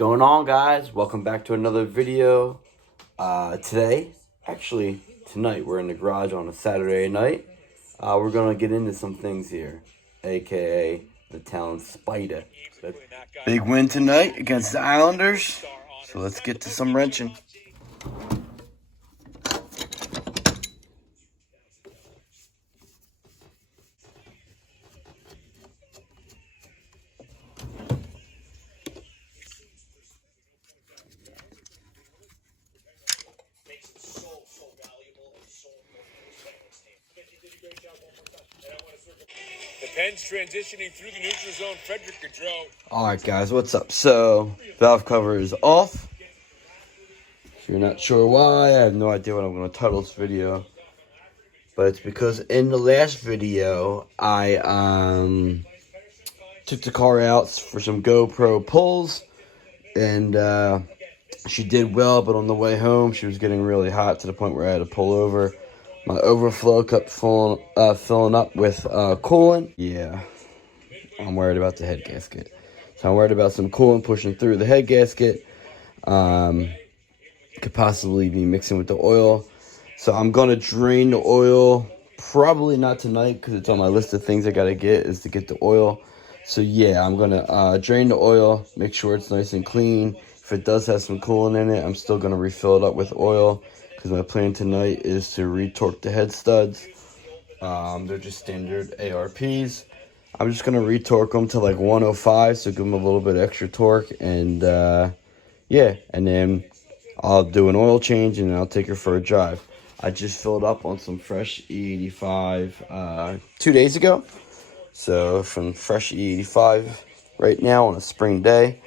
going on, guys? Welcome back to another video. Tonight we're in the garage on a Saturday night. We're gonna get into some things here, aka the town spider. Big win tonight against the Islanders, so let's get to some wrenching. The Pens transitioning through the neutral zone. Frederick Gaudreau. Alright guys, what's up? So, valve cover is off. If you're not sure why, I have no idea what I'm going to title this video. But it's because in the last video, I took the car out for some GoPro pulls. And she did well, but on the way home, she was getting really hot to the point where I had to pull over. My overflow kept filling up with coolant. Yeah, I'm worried about the head gasket. So I'm worried about some coolant pushing through the head gasket. Could possibly be mixing with the oil. So I'm going to drain the oil. Probably not tonight because it's on my list of things I got to get is to get the oil. So yeah, I'm going to drain the oil, make sure it's nice and clean. If it does have some coolant in it, I'm still going to refill it up with oil. Because my plan tonight is to retorque the head studs. They're just standard ARPs. I'm just going to retorque them to like 105, so give them a little bit extra torque. And yeah, and then I'll do an oil change and I'll take her for a drive. I just filled up on some fresh E85 2 days ago. So from fresh E85 right now on a spring day.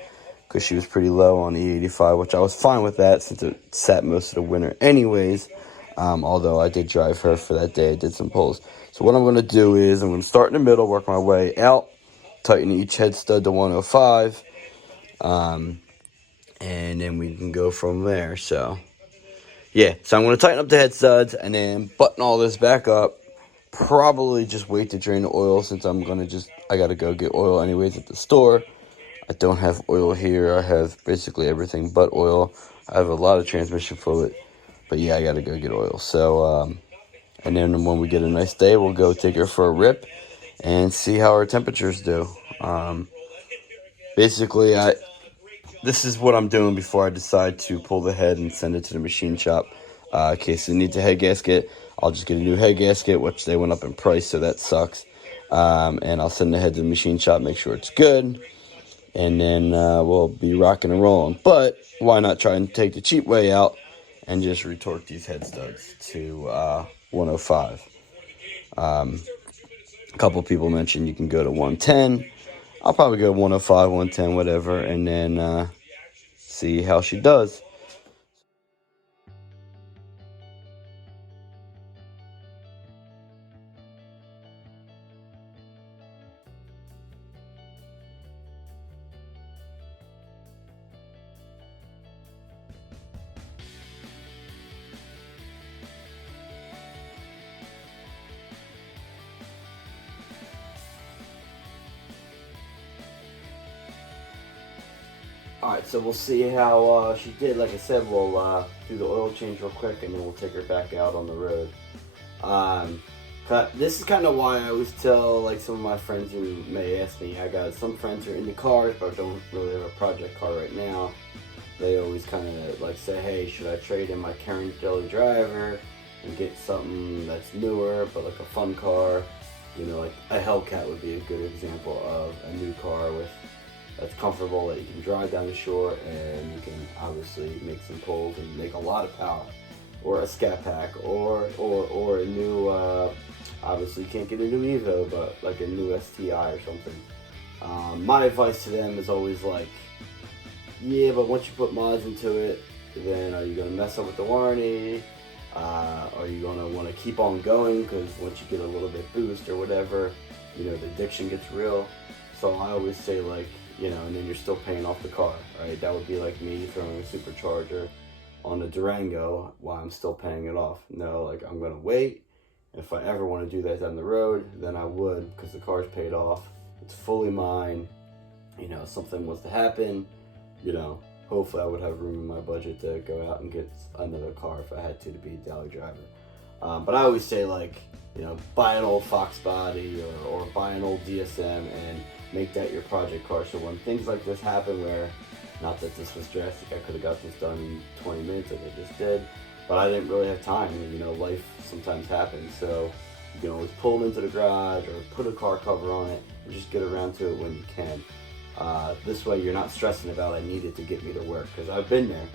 Because she was pretty low on E85, which I was fine with that since it sat most of the winter anyways. Although I did drive her for that day, I did some pulls. So what I'm going to do is I'm going to start in the middle, work my way out, tighten each head stud to 105, and then we can go from there. So yeah, so I'm going to tighten up the head studs and then button all this back up. Probably just wait to drain the oil since I got to go get oil anyways at the store. I don't have oil here. I have basically everything but oil. I have a lot of transmission fluid. But yeah, I got to go get oil. So, and then when we get a nice day, we'll go take her for a rip and see how our temperatures do. Basically, this is what I'm doing before I decide to pull the head and send it to the machine shop. In case it needs a head gasket, I'll just get a new head gasket, which they went up in price, so that sucks. And I'll send the head to the machine shop, make sure it's good. And then we'll be rocking and rolling. But why not try and take the cheap way out and just retorque these head studs to 105. A couple people mentioned you can go to 110. I'll probably go 105, 110, whatever, and then see how she does. Alright, so we'll see how she did. Like I said, we'll do the oil change real quick and then we'll take her back out on the road. This is kind of why I always tell like some of my friends who may ask me. I got some friends who are into cars but don't really have a project car right now. They always kind of like say, hey, should I trade in my current daily driver and get something that's newer but like a fun car? You know, like a Hellcat would be a good example of a new car that's comfortable, that you can drive down the shore and you can obviously make some pulls and make a lot of power. Or a Scat Pack, or a new, obviously you can't get a new Evo, but like a new STI or something. My advice to them is always like, yeah, but once you put mods into it, then are you going to mess up with the warranty? Are you going to want to keep on going? Because once you get a little bit boost or whatever, you know, the addiction gets real. So I always say like, you know, and then you're still paying off the car, right? That would be like me throwing a supercharger on a Durango while I'm still paying it off. No, like I'm gonna wait. If I ever want to do that down the road, then I would, because the car's paid off. It's fully mine. You know, something was to happen, you know, hopefully I would have room in my budget to go out and get another car if I had to be a daily driver. But I always say, like, you know, buy an old Fox body or buy an old DSM and make that your project car. So when things like this happen, where, not that this was drastic, I could have got this done in 20 minutes like I just did, but I didn't really have time. You know, life sometimes happens, so you can always pull it into the garage or put a car cover on it and just get around to it when you can. This way you're not stressing about I need it to get me to work, because I've been there.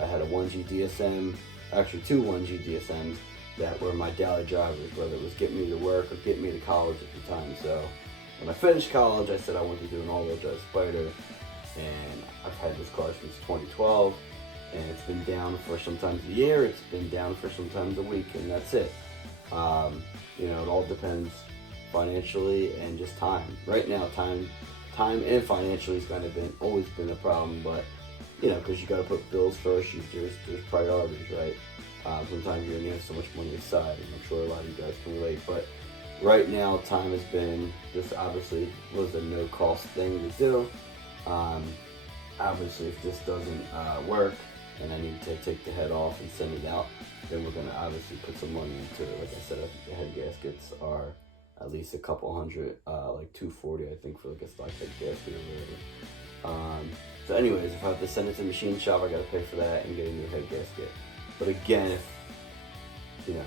I had a 1G DSM, actually 2 1G DSMs that were my daily drivers, whether it was getting me to work or getting me to college at the time. So when I finished college, I said I wanted to do an all-wheel drive Spider, and I've had this car since 2012, and it's been down for sometimes a year, it's been down for sometimes a week, and that's it. You know, it all depends financially and just time. Right now, time and financially has kind of always been a problem, but you know, because you got to put bills first. There's priorities, right? Sometimes you only have so much money aside, and I'm sure a lot of you guys can relate. But right now, time has been just obviously was a no cost thing to do. Obviously, if this doesn't work and I need to take the head off and send it out, then we're gonna obviously put some money into it. Like I said, I think the head gaskets are at least a couple hundred, like $240, I think, for like a stock head gasket or whatever. So anyways, if I have to send it to the machine shop, I gotta pay for that and get a new head gasket. But again, if you know,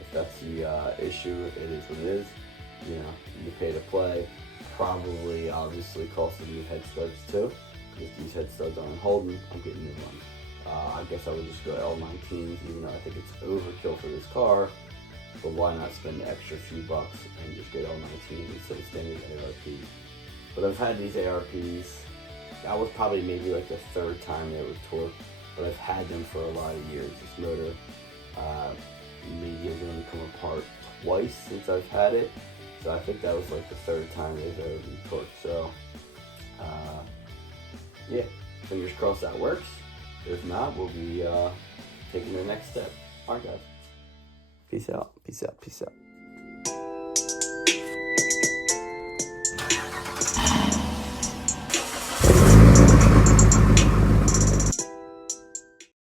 if that's the issue, it is what it is. You know, you pay to play. Probably, obviously, cost of new head studs too, because these head studs aren't holding. I'm getting new ones. I guess I would just go L19s, even though I think it's overkill for this car. But why not spend the extra few bucks and just get L19s instead of standard ARPs? But I've had these ARPs. That was probably maybe like the 3rd time they were torqued, but I've had them for a lot of years. This motor maybe has only come apart twice since I've had it, so I think that was like the 3rd time they've ever been torqued. So yeah, fingers crossed that works. If not, we'll be taking the next step. Alright guys, peace out, peace out, peace out.